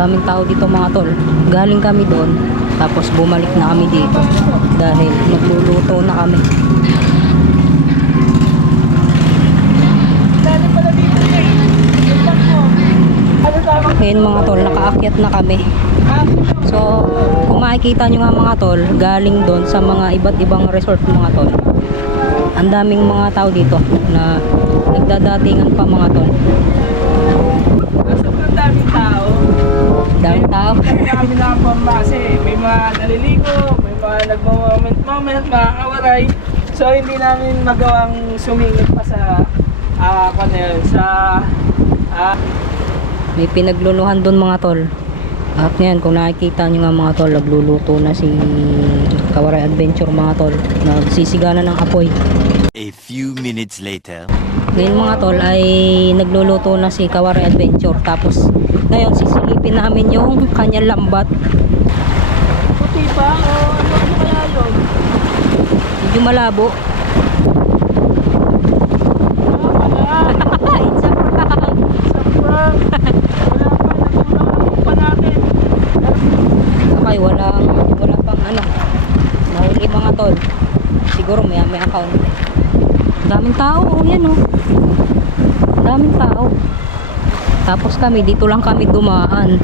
daming tao dito mga tol. Galing kami doon, tapos bumalik na kami dito dahil nagluluto na kami. Ayun mga tol, nakaakyat na kami. So kung makikita nyo nga mga tol, galing doon sa mga iba't ibang resort mga tol. Ang daming mga tao dito na nagdadatingan pa mga tol. Sobrang daming tao. Daming tao. Kami nakaporma kasi may mga naliligo, may mga nagmo-moment, mga kawaray. So hindi namin magawang sumingit pa sa May pinagluluhan doon mga tol. At ngayon kung nakikita nyo nga mga tol, nagluluto na si Kawaray Adventure mga tol. Nagsisigana ng apoy. A few minutes later. Ngayon mga tol ay nagluluto na si Kawaray Adventure. Tapos ngayon sisilipin namin yung kanyang lambat. Puti pa o ano kaya yun? Medyo malabo. Okay, wala pang ano. Nahuli mga tol. Siguro may account. Daming tao, yan oh. Daming tao. Tapos kami, dito lang kami dumaan.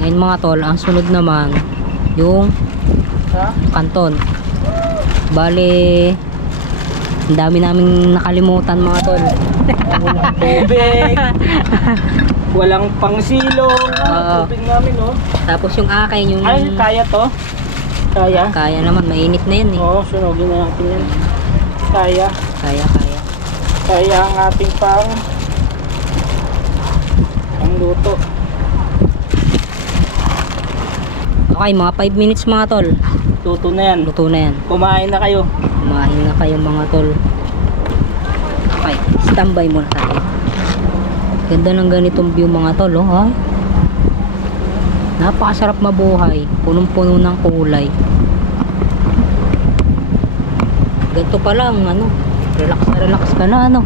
Ngayon mga tol, ang sunod naman yung kanton. Bale, ang dami naming nakalimutan mga tol. Walang tubig. Walang pangsilong. Tubig namin oh. Tapos yung akin, yung... Ay, kaya to? Kaya? Kaya naman, mainit na yan eh. Oo, sunogin na natin yan. Kaya. Kaya. Kaya ang ating pang luto. Okay, mga 5 minutes mga tol. Luto na yan. Luto na yan. Kumain na kayo. Kumain na kayo mga tol. Okay, standby muna tayo. Ganda ng ganitong view mga tol, oh. Ay. Napakasarap mabuhay. Punong-puno ng kulay. Ganito pa lang, ano. Relax ka na, ano.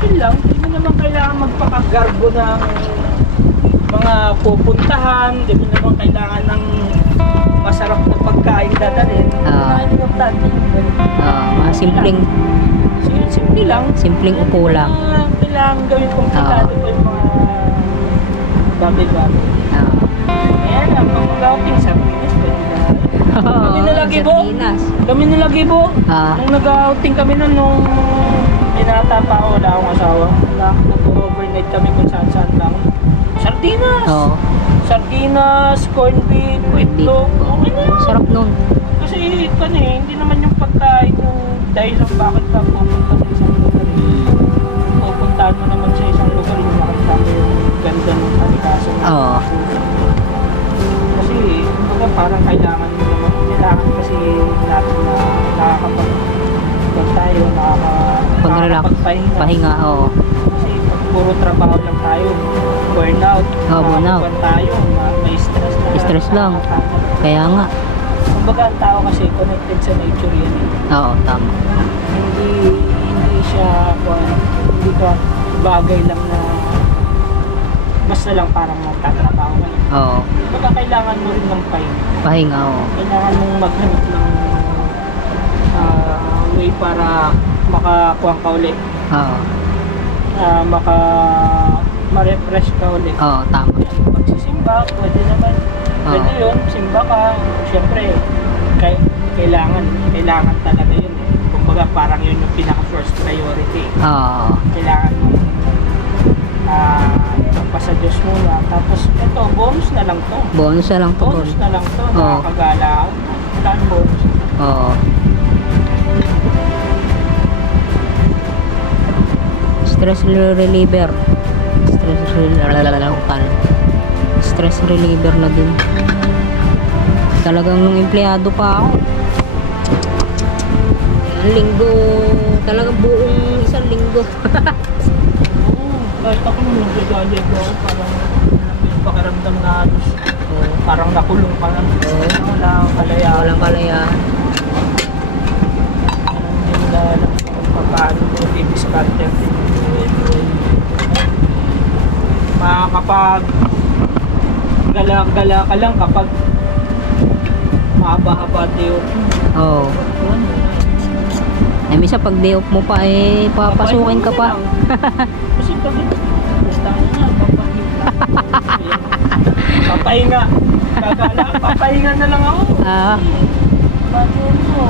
Yun lang. Hindi mo naman kailangan magpakagarbo ng mga pupuntahan. Hindi mo naman kailangan ng masarap na pagkain dadalhin. Mga simpleng Simple lang. simpleng upo lang. Kailangan gawin kong kitado po yung mga bagay-bagay. Ayan lang, pag mag-outing sa Pinas, pwede na. Kami nalagi po. Kami nalagi po. Nung nag-outing kami nun, nung binata pa ako, wala akong asawa. Nag-overnight kami kung saan-saan lang. Sardinas! Sardinas, corned beef, itlog. Okay na yan. Sarap nun. Kasi hindi naman yung pagkain yung dahil lang bakit ka pupunta sa isang lugar. Pupuntahan mo naman sa isang lugar yung makita mo yung ganda ng kalikasan. Kasi parang kailangan mo naman, kailangan kasi natin na nakakapag tayo, Pahinga, oo. Kasi pag puro trabaho lang tayo, burnout, burnout tayo, may stress na. Stress lang. Kaya nga. Kumbaga ang tao kasi connected sa nature yan. Oo, tama. Hindi siya bagay lang na basta lang parang magtatrabaho ka lang. Oo. Kumbaga kailangan mo rin ng pahinga. Pahinga, oo. Kailangan mong maghanap ng way para makakuha ka ulit. Oo. Ma-refresh ka ulit. Oo, tama. Pagsisimba, pwede naman. Pwede yun, simba ka. Siyempre, kailangan talaga yun. Kumbaga parang yun yung pinaka-first priority. Oo. Kailangan mo pagpasa Diyos muna. Tapos ito, bonus na lang to. Bonus na lang to. Bonus na lang to. Nakakagala ako. Saan bonus? Oo. Stress reliever. Stress reliever na din. Talagang nung empleyado pa ako, linggo, talagang buong isang linggo. Kahit ako nung nag-gagali ko, parang yung pakiramdam na halos parang nakulong ka lang. Wala akong kalayaan. Walang kalayaan. Hindi mo na alam kung paano mo i-discard. makakapag gala-gala ka lang kapag mahaba-haba day off. Oo. Eh, minsan pag day off mo pa, eh, papasukin ka pa. Kasi pag basta nga, papahinga. Kagala, papahinga na lang ako. Ah, Bago mo,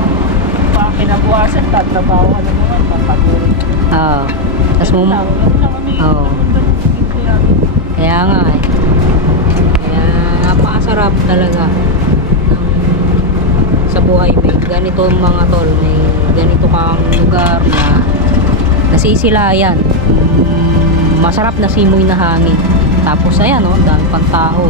kinabukasan, tatrabaho ka na naman, papatuloy. oo. Tapos mo, Ganun lang kami. Oo. kaya nga eh. Kaya napakasarap talaga sa buhay. May ganito mga tol, may ganito kang lugar na nasisilayan. Masarap na simoy na hangin. Tapos ayan, oh, dami pang tao.